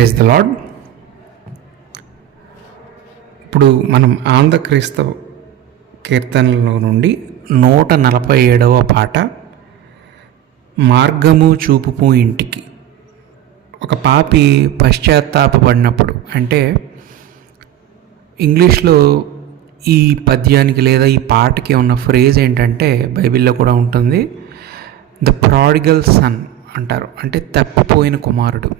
Praise the lord. ఇప్పుడు మనం ఆంధ్ర క్రైస్తవ కీర్తనలో నుండి 147వ పాట, మార్గము చూపుము ఇంటికి. ఒక పాపి పశ్చాత్తాపడినప్పుడు, అంటే ఇంగ్లీష్లో ఈ పద్యానికి లేదా ఈ పాటకి ఉన్న ఫ్రేజ్ ఏంటంటే, బైబిల్లో కూడా ఉంటుంది, ద ప్రాడిగల్ సన్ అంటారు. అంటే తప్పిపోయిన కుమారుడు.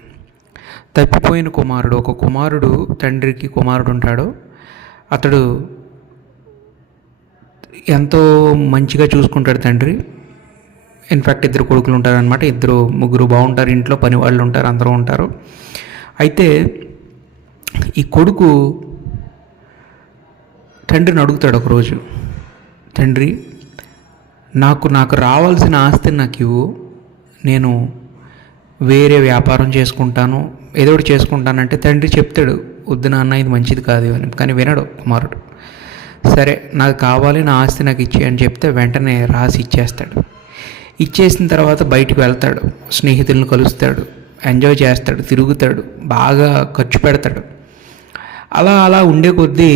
ఒక కుమారుడు, తండ్రికి కుమారుడు ఉంటాడు. అతడు ఎంతో మంచిగా చూసుకుంటాడు తండ్రి. ఇన్ఫ్యాక్ట్ 2 కొడుకులు ఉంటారనమాట. 3 బాగుంటారు, ఇంట్లో పని వాళ్ళు ఉంటారు, అందరూ ఉంటారు. అయితే ఈ కొడుకు తండ్రిని అడుగుతాడు ఒకరోజు, తండ్రి నాకు రావాల్సిన ఆస్తిని నాకు ఇవ్వు, నేను వేరే వ్యాపారం చేసుకుంటాను, ఏదో ఒకటి చేసుకుంటానంటే తండ్రి చెప్తాడు, వద్దు నాన్న ఇది మంచిది కాదు అని. కానీ వినడు కుమారుడు. సరే నాకు కావాలి, నా ఆస్తి నాకు ఇచ్చే అని చెప్తే వెంటనే రాసి ఇచ్చేస్తాడు. ఇచ్చేసిన తర్వాత బయటికి వెళ్తాడు, స్నేహితులను కలుస్తాడు, ఎంజాయ్ చేస్తాడు, తిరుగుతాడు, బాగా ఖర్చు పెడతాడు. అలా ఉండే కొద్దీ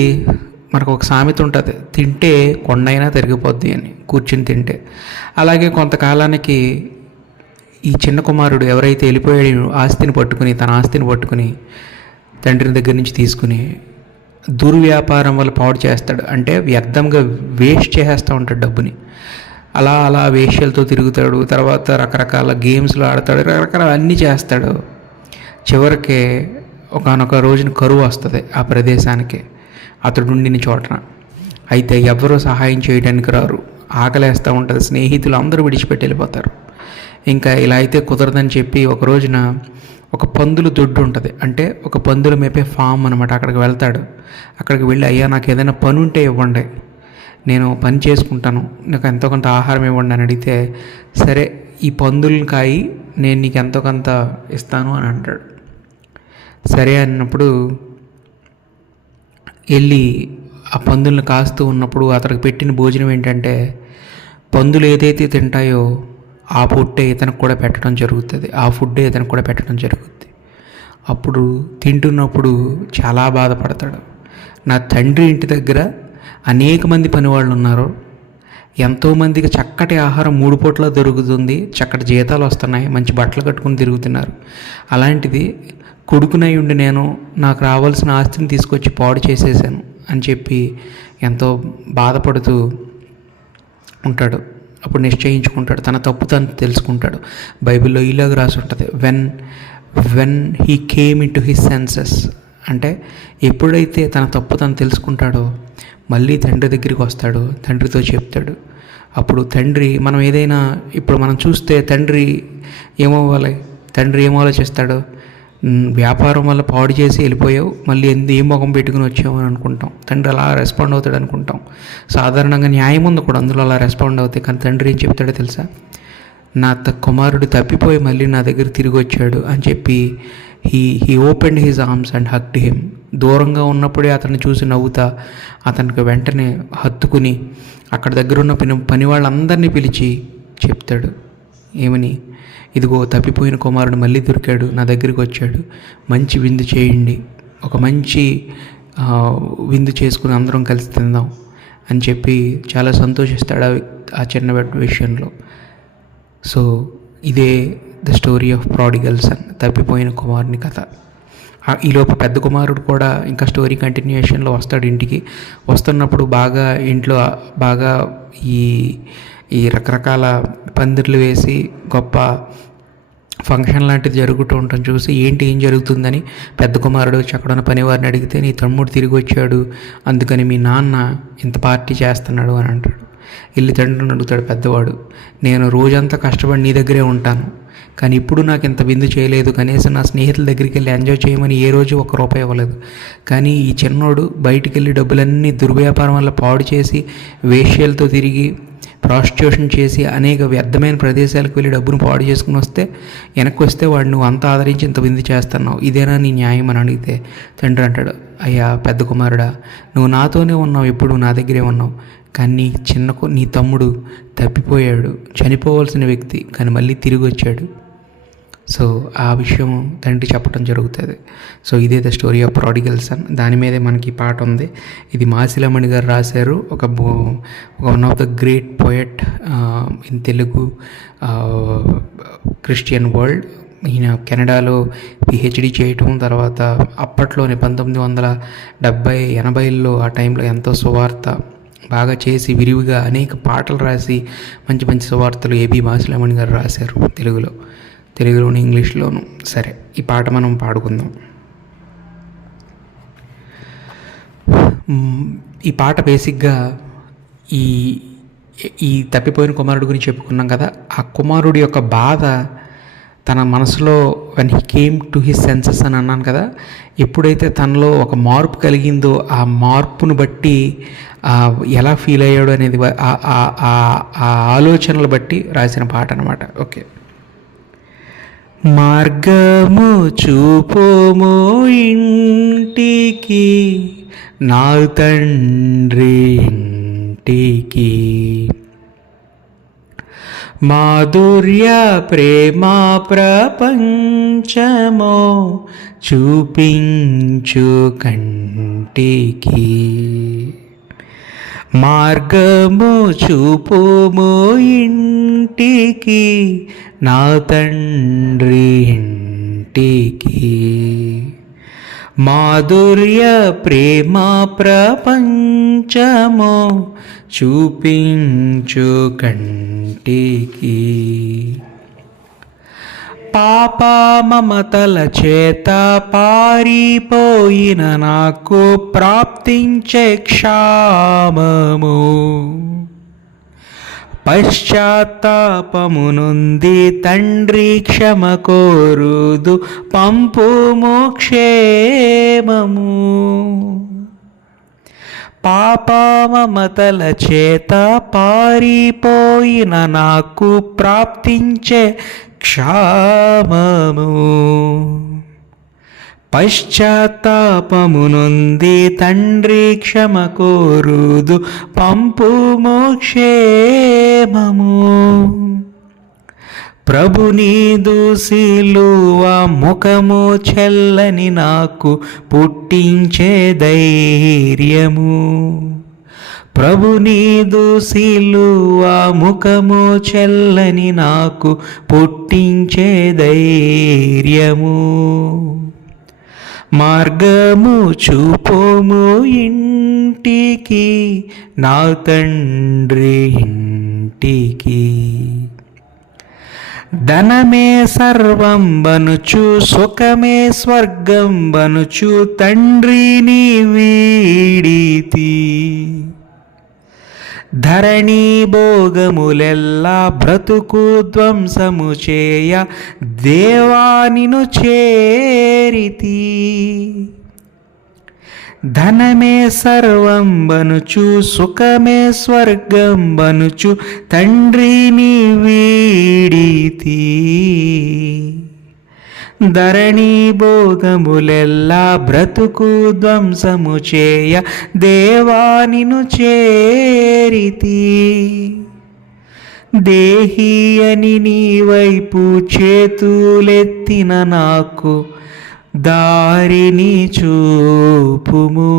మనకు ఒక సామెత ఉంటుంది, తింటే కొండైనా తిరిగిపోద్ది అని, కూర్చుని తింటే. అలాగే కొంతకాలానికి ఈ చిన్న కుమారుడు ఎవరైతే వెళ్ళిపోయాడు తన ఆస్తిని పట్టుకుని తండ్రి దగ్గర నుంచి తీసుకుని దుర్వ్యాపారం వల్ల పాడు చేస్తాడు. అంటే వ్యర్థంగా వేస్ట్ చేసేస్తూ ఉంటాడు డబ్బుని. అలా వేష్యలతో తిరుగుతాడు. తర్వాత రకరకాల గేమ్స్లో ఆడతాడు, రకరకాల అన్నీ చేస్తాడు. చివరికి ఒకానొక రోజున కరువు వస్తుంది ఆ ప్రదేశానికి, అతడు ఉండిన చోటన. అయితే ఎవరూ సహాయం చేయడానికి రారు, ఆకలేస్తూ ఉంటుంది, స్నేహితులు అందరూ విడిచిపెట్టి వెళ్ళిపోతారు. ఇంకా ఇలా అయితే కుదరదని చెప్పి ఒక రోజున ఒక పందుల దొడ్డు ఉంటుంది, అంటే ఒక పందులు మేపే ఫామ్ అనమాట. అక్కడికి వెళ్తాడు. అక్కడికి వెళ్ళి, అయ్యా నాకు ఏదైనా పని ఉంటే ఇవ్వండి, నేను పని చేసుకుంటాను, నాకు ఎంతో కొంత ఆహారం ఇవ్వండి అని అడిగితే, సరే ఈ పందులను కాయి, నేను నీకు ఎంతో కొంత ఇస్తాను అని అంటాడు. సరే అన్నప్పుడు వెళ్ళి ఆ పందులను కాస్తూ ఉన్నప్పుడు అతనికి పెట్టిన భోజనం ఏంటంటే, పందులు ఏదైతే తింటాయో ఆ ఫుడ్డే ఇతనికి కూడా పెట్టడం జరుగుతుంది. అప్పుడు తింటున్నప్పుడు చాలా బాధపడతాడు. నా తండ్రి ఇంటి దగ్గర అనేక మంది పనివాళ్ళు ఉన్నారు, ఎంతోమందికి చక్కటి ఆహారం 3 పూటలా దొరుకుతుంది, చక్కటి జీతాలు వస్తున్నాయి, మంచి బట్టలు కట్టుకుని తిరుగుతున్నారు. అలాంటిది కొడుకునై ఉండి నేను నాకు రావాల్సిన ఆస్తిని తీసుకొచ్చి పాడు చేసేసాను అని చెప్పి ఎంతో బాధపడుతూ ఉంటాడు. అప్పుడు నిశ్చయించుకుంటాడు, తన తప్పు తను తెలుసుకుంటాడు. బైబిల్లో ఇలాగ రాసి ఉంటుంది, when he came in to his senses, అంటే ఎప్పుడైతే తన తప్పు తను తెలుసుకుంటాడో మళ్ళీ తండ్రి దగ్గరికి వస్తాడు, తండ్రితో చెప్తాడు. అప్పుడు తండ్రి, ఇప్పుడు మనం చూస్తే తండ్రి ఏం ఆలోచిస్తాడు, వ్యాపారం వల్ల పాడు చేసి వెళ్ళిపోయావు, మళ్ళీ ఏం ముఖం పెట్టుకుని వచ్చావు అని అనుకుంటాం. తండ్రి అలా రెస్పాండ్ అవుతాడు అనుకుంటాం. సాధారణంగా న్యాయం ఉంది కూడా అందులో అలా రెస్పాండ్ అవుతాయి. కానీ తండ్రి ఏం చెప్తాడో తెలుసా, నా కుమారుడు తప్పిపోయి మళ్ళీ నా దగ్గర తిరిగి వచ్చాడు అని చెప్పి he opened his arms and hugged him. దూరంగా ఉన్నప్పుడే అతన్ని చూసి నవ్వుతా అతనికి వెంటనే హత్తుకుని అక్కడ దగ్గర ఉన్న పని వాళ్ళందరినీ పిలిచి చెప్తాడు, ఏమని, ఇదిగో తప్పిపోయిన కుమారుడు మళ్ళీ దొరికాడు, నా దగ్గరికి వచ్చాడు, మంచి విందు చేయండి, ఒక మంచి విందు చేసుకుని అందరం కలిసి తిందాం అని చెప్పి చాలా సంతోషిస్తాడు ఆ చిన్న విషయంలో. సో ఇదే the story of prodigal sun, తప్పిపోయిన కుమారుని కథ. ఈలోపు పెద్ద కుమారుడు కూడా ఇంకా స్టోరీ కంటిన్యూషన్లో వస్తాడు. ఇంటికి వస్తున్నప్పుడు ఇంట్లో బాగా ఈ రకరకాల పందిర్లు వేసి గొప్ప ఫంక్షన్ లాంటిది జరుగుతూ ఉండటం చూసి ఏం జరుగుతుందని పెద్ద కుమారుడు అక్కడ ఉన్న పనివారిని అడిగితే, నీ తమ్ముడు తిరిగి వచ్చాడు, అందుకని మీ నాన్న ఇంత పార్టీ చేస్తున్నాడు అని అంటాడు. వెళ్ళి తండ్రిని అడుగుతాడు పెద్దవాడు, నేను రోజంతా కష్టపడి నీ దగ్గరే ఉంటాను, కానీ ఇప్పుడు నాకు ఇంత విందు చేయలేదు, కనీసం నా స్నేహితుల దగ్గరికి వెళ్ళి ఎంజాయ్ చేయమని ఏ రోజు ₹1 ఇవ్వలేదు. కానీ ఈ చిన్నోడు బయటికి వెళ్ళి డబ్బులన్నీ దుర్వ్యాపారం వల్ల పాడు చేసి, వేశ్యలతో తిరిగి, ప్రాస్టిట్యూషన్ చేసి, అనేక వ్యర్థమైన ప్రదేశాలకు వెళ్ళి డబ్బును పాడు చేసుకుని వెనక్కి వస్తే వాడు నువ్వు అంత ఆదరించి ఇంత విందు చేస్తున్నావు, ఇదేనా నీ న్యాయం అని అడిగితే తండ్రి అంటాడు, అయ్యా పెద్ద కుమారుడా, నువ్వు నాతోనే ఉన్నావు, ఎప్పుడు నా దగ్గరే ఉన్నావు, కానీ నీ తమ్ముడు తప్పిపోయాడు, చనిపోవాల్సిన వ్యక్తి, కానీ మళ్ళీ తిరిగి వచ్చాడు. సో ఆ విషయం తండ్రి చెప్పడం జరుగుతుంది. సో ఇదే the story of prodigal sun. దాని మీదే మనకి ఈ పాట ఉంది. ఇది మాసిలమణి గారు రాశారు. One of the great poet in Telugu Christian world. ఈయన కెనడాలో పిహెచ్డి చేయటం, తర్వాత అప్పట్లోనే 1970, 80ల్లో ఆ టైంలో ఎంతో సువార్త బాగా చేసి విరివిగా అనేక పాటలు రాసి మంచి మంచి సువార్తలు ఏబి మాసిలమణి గారు రాశారు తెలుగులోను ఇంగ్లీష్లోను. సరే, ఈ పాట మనం పాడుకుందాం. ఈ పాట బేసిక్గా ఈ తప్పిపోయిన కుమారుడు గురించి చెప్పుకున్నాం కదా. ఆ కుమారుడి యొక్క బాధ తన మనసులో when he came to his senses అని అన్నాను కదా, ఎప్పుడైతే తనలో ఒక మార్పు కలిగిందో ఆ మార్పును బట్టి ఎలా ఫీల్ అయ్యాడు అనేది ఆ ఆలోచనలు బట్టి రాసిన పాట అన్నమాట. ఓకే. మార్గము చూపుము ఇంటికి, నా తండ్రి ఇంటికి, మాధుర్య ప్రేమ ప్రపంచమో చూపించు కంటికి, మార్గము చూపుము ఇంటికి, నా తండ్రి ఇంటికి, మాధుర్య ప్రేమ ప్రపంచమో చూపించు కంటికి, పాప మమతల చేత పారిపోయిన నాకు ప్రాప్తించే క్షామము, పశ్చాత్తాపము నుండి తండ్రి క్షమ కోరుదు పంపుము క్షేమము, పాప మమతల చేత పారిపోయిన నాకు ప్రాప్తించే క్షామము, పశ్చాత్తాపము నుండి తండ్రి క్షమ కోరుదు పంపుము క్షేమము, ప్రభు నీదు సిలువ ముఖము చెల్లని నాకు పుట్టించే ధైర్యము, ప్రభు నీదు సిలువ ముఖము చెల్లని నాకు పుట్టించే ధైర్యము, మార్గము చూపుము ఇంటికి, నా తండ్రి ఇంటికి, ధనమే సర్వం బనుచు సుఖమే స్వర్గం బనుచు తండ్రిని వీడితి, ధరణి భోగములెల్లా బ్రతుకు ధ్వంసము చేయ దేవానిను చేరితి, ధనమే సర్వం బనుచు సుఖమే స్వర్గం బనుచు తండ్రిని వీడితి, ధరణి భోగములెల్లా బ్రతుకు ధ్వంసము చేయ దేవానిను చేరితి, దేహి అని నీ వైపు చేతులెత్తిన నాకు దారిని చూపుము,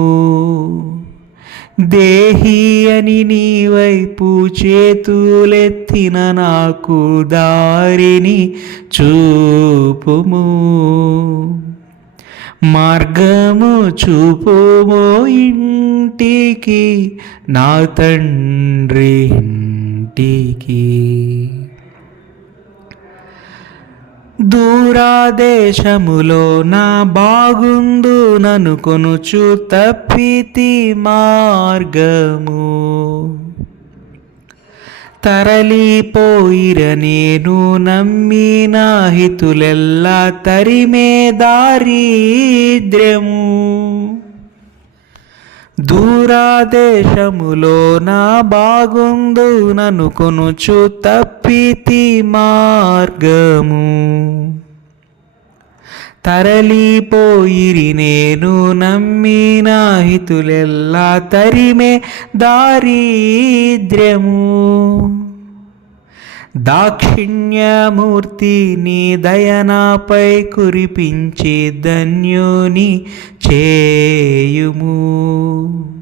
దేహి అని నీ వైపు చేతులెత్తిన నాకు దారిని చూపుము, మార్గము చూపుము ఇంటికి, నా తండ్రి ఇంటికి, దూరాదేశములో నా బాగుందు ననుకొనుచు తప్పితి మార్గము, తరలిపోయిర నేను నమ్మిన హితులెల్లా తరిమే దారిద్ర్యము, దూరాదేశములో నా బాగుందు ననుకొనుచు తప్పితి మార్గము, తరలిపోయిరి నేను నమ్మిన హితులెల్లా తరిమే దారిద్ర్యము, దాక్షిణ్యమూర్తి నీ దయనాపై కురిపించి ధన్యుని చేయుము.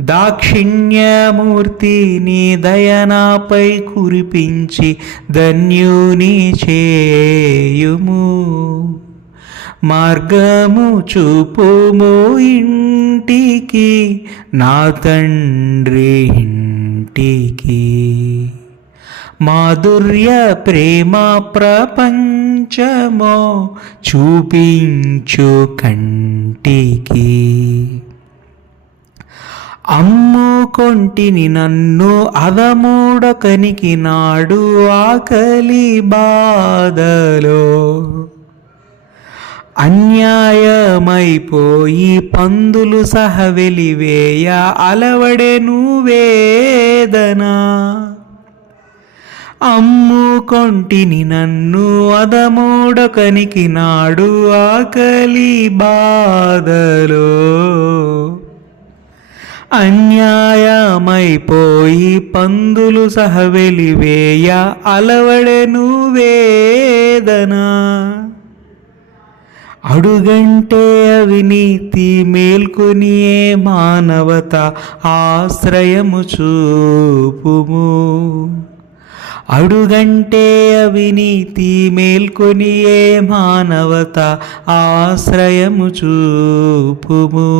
దాక్షిణ్యమూర్తి నీ దయనాపై కురిపించి ధన్యుని చేయుము. మార్గము చూపుము ఇంటికి, నా తండ్రి ఇంటికి. మాధుర్య ప్రేమ ప్రపంచమో చూపించు కంటికి. అమ్ముకొంటిని నన్ను అదమూడకనికి నాడు ఆకలి బాధలో. అన్యాయమైపోయి పందులు సహ వెలివేయ అలవడెను వేదన. అమ్ముకొంటిని నన్ను అదమూడకనికి నాడు ఆకలి బాధలో. అన్యాయమైపోయి పందులు సహ వెలివేయ అలవడెను వేదన. అడుగంటే అవినీతి మేల్కొనియే మానవత ఆశ్రయము చూపుము. అడుగంటే అవినీతి మేల్కొనియే మానవత ఆశ్రయము చూపుము.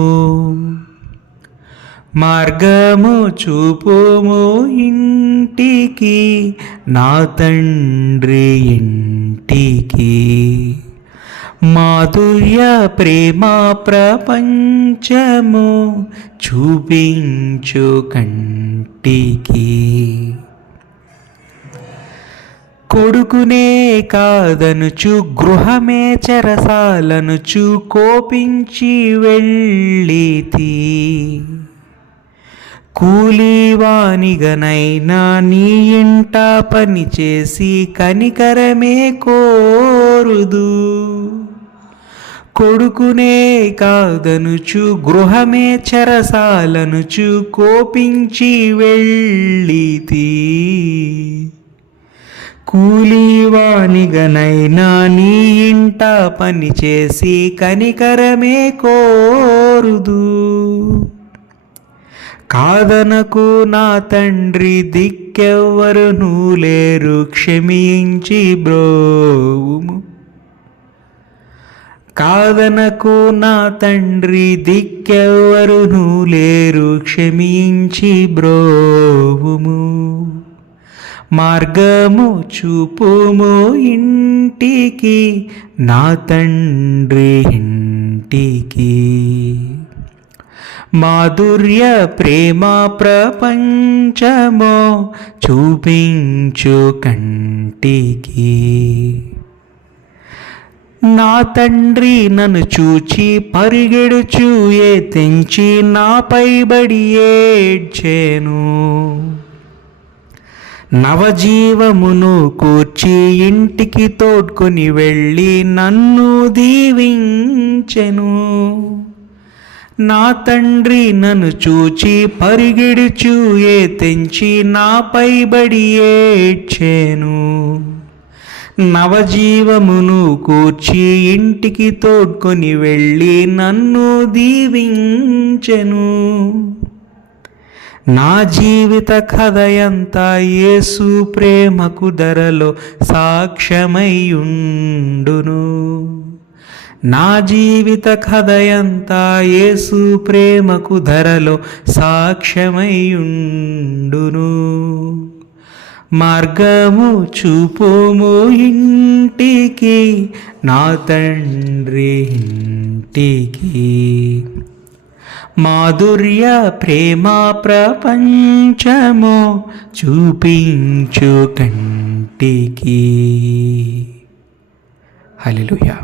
మార్గము చూపుము ఇంటికి, నా తండ్రి ఇంటికి. మాధుర్య ప్రేమ ప్రపంచము చూపించు కంటికి. కొడుకునే కాదనుచు గృహమే చెరసాలనుచు కోపించి వెళ్ళితి. కూలివానిగనైనా నీ ఇంట పనిచేసి కనికరమే కోరుదు. కొడుకునే కాదనుచు గృహమే చెరసాలనుచు కోపించి వెళ్ళితి. కూలివానిగనైనా నీ ఇంట పనిచేసి కనికరమే కోరుదు. కాదనకు నా తండ్రి దిక్కెవ్వరునూ లేరు, క్షమించి బ్రోవుము. కాదనకు నా తండ్రి దిక్కెవ్వరునూ లేరు, క్షమించి బ్రోవుము. మార్గము చూపుము ఇంటికి, నా తండ్రి ఇంటికి. మాధుర్య ప్రేమ ప్రపంచమో చూపించు కంటికి. నా తండ్రి నన్ను చూచి పరిగెడుచు తెంచి నాపై బడి ఏడ్చెను. నవజీవమును కూర్చి ఇంటికి తోడ్కొని వెళ్ళి నన్ను దీవించెను. నా తండ్రి నన్ను చూచి పరిగెడుచు తెంచి నాపై బడి ఏడ్చెను. నవజీవమును కూర్చి ఇంటికి తోడ్కొని వెళ్ళి నన్ను దీవించెను. నా జీవిత కథయంతా యేసు ప్రేమకు ధరలో సాక్ష్యమయ్యుండును. నా జీవిత కథయంతా యేసు ప్రేమకు ధరలో సాక్ష్యమయ్యుండును. మార్గము చూపుము ఇంటికి, నా తండ్రి ఇంటికి. మాధుర్య ప్రేమ ప్రపంచము చూపించు కంటికి. హల్లెలూయా.